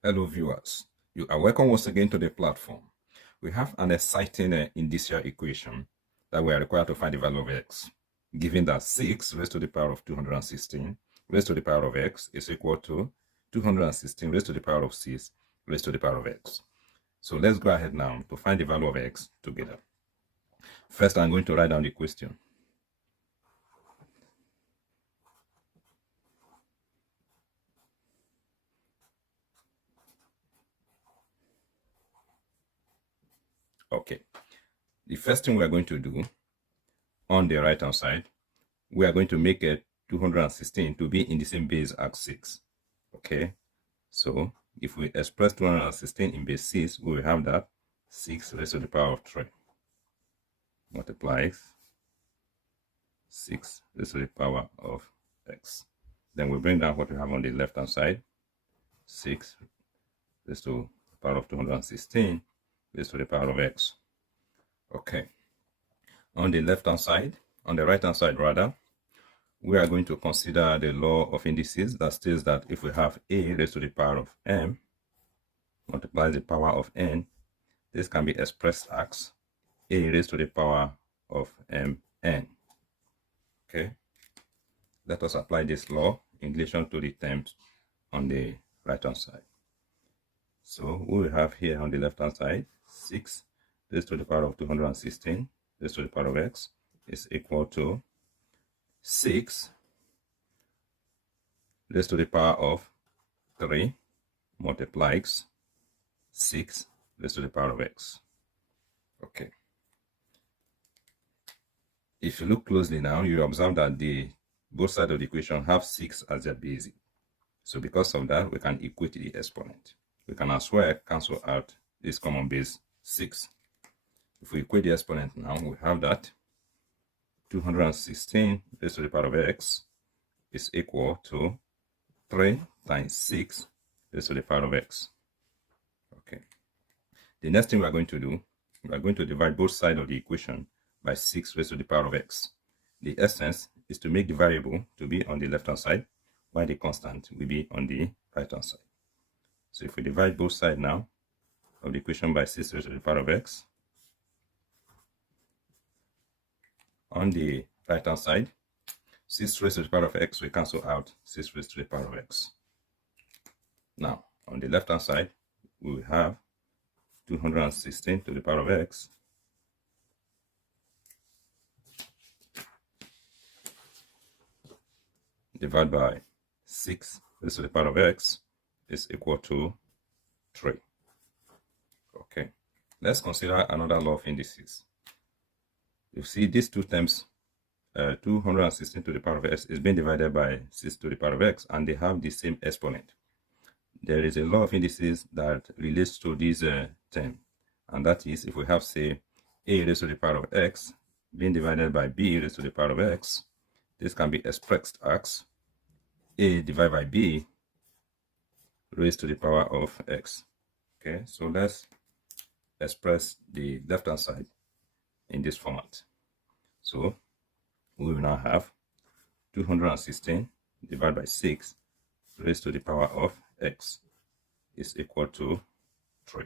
Hello viewers, you are welcome once again to the platform. We have an exciting indicial equation that we are required to find the value of x, given that 6 raised to the power of 216 raised to the power of x is equal to 216 raised to the power of 6 raised to the power of x. So let's go ahead now to find the value of x together. First, I'm going to write down the question. Okay, the first thing we are going to do on the right hand side, we are going to make a 216 to be in the same base as 6. Okay, so if we express 216 in base 6, we will have that 6 raised to the power of 3 multiplies 6 raised to the power of x. Then we bring down what we have on the left hand side, 6 raised to the power of 216 raised to the power of x. Okay, on the left hand side, on the right hand side rather, we are going to consider the law of indices that states that if we have a raised to the power of m multiplies the power of n, this can be expressed as a raised to the power of mn. Okay, let us apply this law in relation to the terms on the right hand side. So we will have here on the left hand side 6 raised to the power of 216 raised to the power of x is equal to 6 raised to the power of 3 multiplies 6 raised to the power of x. Okay. If you look closely now, you observe that both sides of the equation have 6 as their base. So because of that, we can equate the exponent. We can as well cancel out this common base 6. If we equate the exponent now, we have that 216 raised to the power of x is equal to 3 times 6 raised to the power of x. Okay. The next thing we are going to do, we are going to divide both sides of the equation by 6 raised to the power of x. The essence is to make the variable to be on the left-hand side, while the constant will be on the right-hand side. So if we divide both sides now of the equation by 6 raised to the power of x, on the right-hand side, 6 raised to the power of x will cancel out 6 raised to the power of x. Now, on the left-hand side, we will have 216 to the power of x divided by 6 raised to the power of x is equal to 3. Okay, let's consider another law of indices. You see these two terms, 216 to the power of x is being divided by 6 to the power of x, and they have the same exponent. There is a law of indices that relates to this term, and that is if we have, say, a raised to the power of x being divided by b raised to the power of x, this can be expressed as a divided by b raised to the power of x. Okay, so let's express the left-hand side in this format. So we will now have 216 divided by 6 raised to the power of x is equal to 3.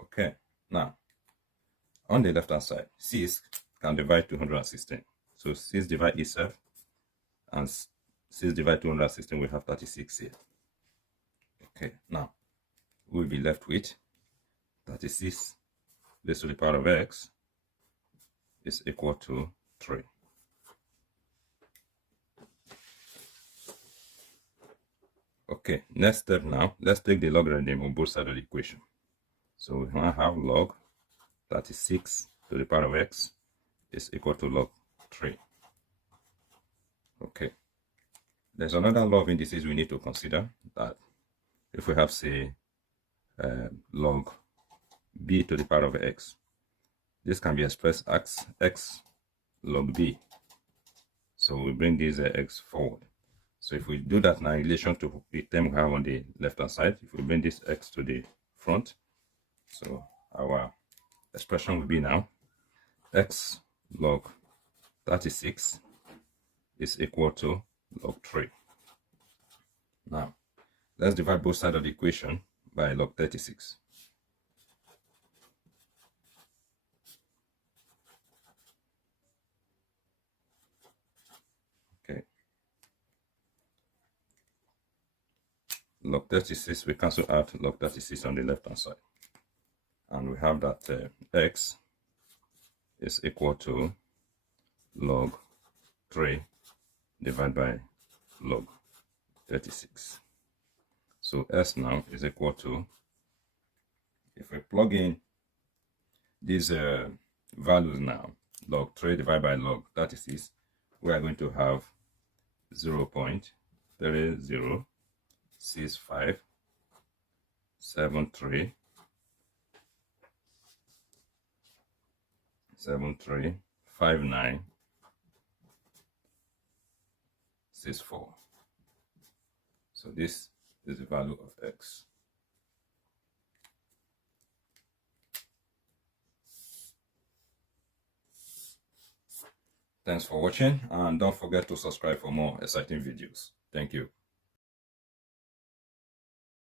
Okay, now on the left hand side, 6 can divide 216. So 6 divide itself, and 6 divide 216, we have 36 here. Okay, now we'll be left with 36 raised to the power of x is equal to 3. Okay, next step now, let's take the logarithm on both sides of the equation. So we now have log 36 to the power of x is equal to log 3. Okay, there's another law of indices we need to consider, that if we have, say, log b to the power of x, this can be expressed as x log b. So we bring this x forward. So if we do that now in relation to the term we have on the left hand side, if we bring this x to the front, so our expression will be now x log 36 is equal to log 3. Now, Let's divide both sides of the equation by log 36. Okay. Log 36, we cancel out log 36 on the left hand side. And we have that x is equal to log 3 divided by log 36. So s now is equal to, if we plug in these values now, log 3 divided by log 36, we are going to have 0.306573 5964. So this is the value of x. Thanks for watching, and don't forget to subscribe for more exciting videos. Thank you.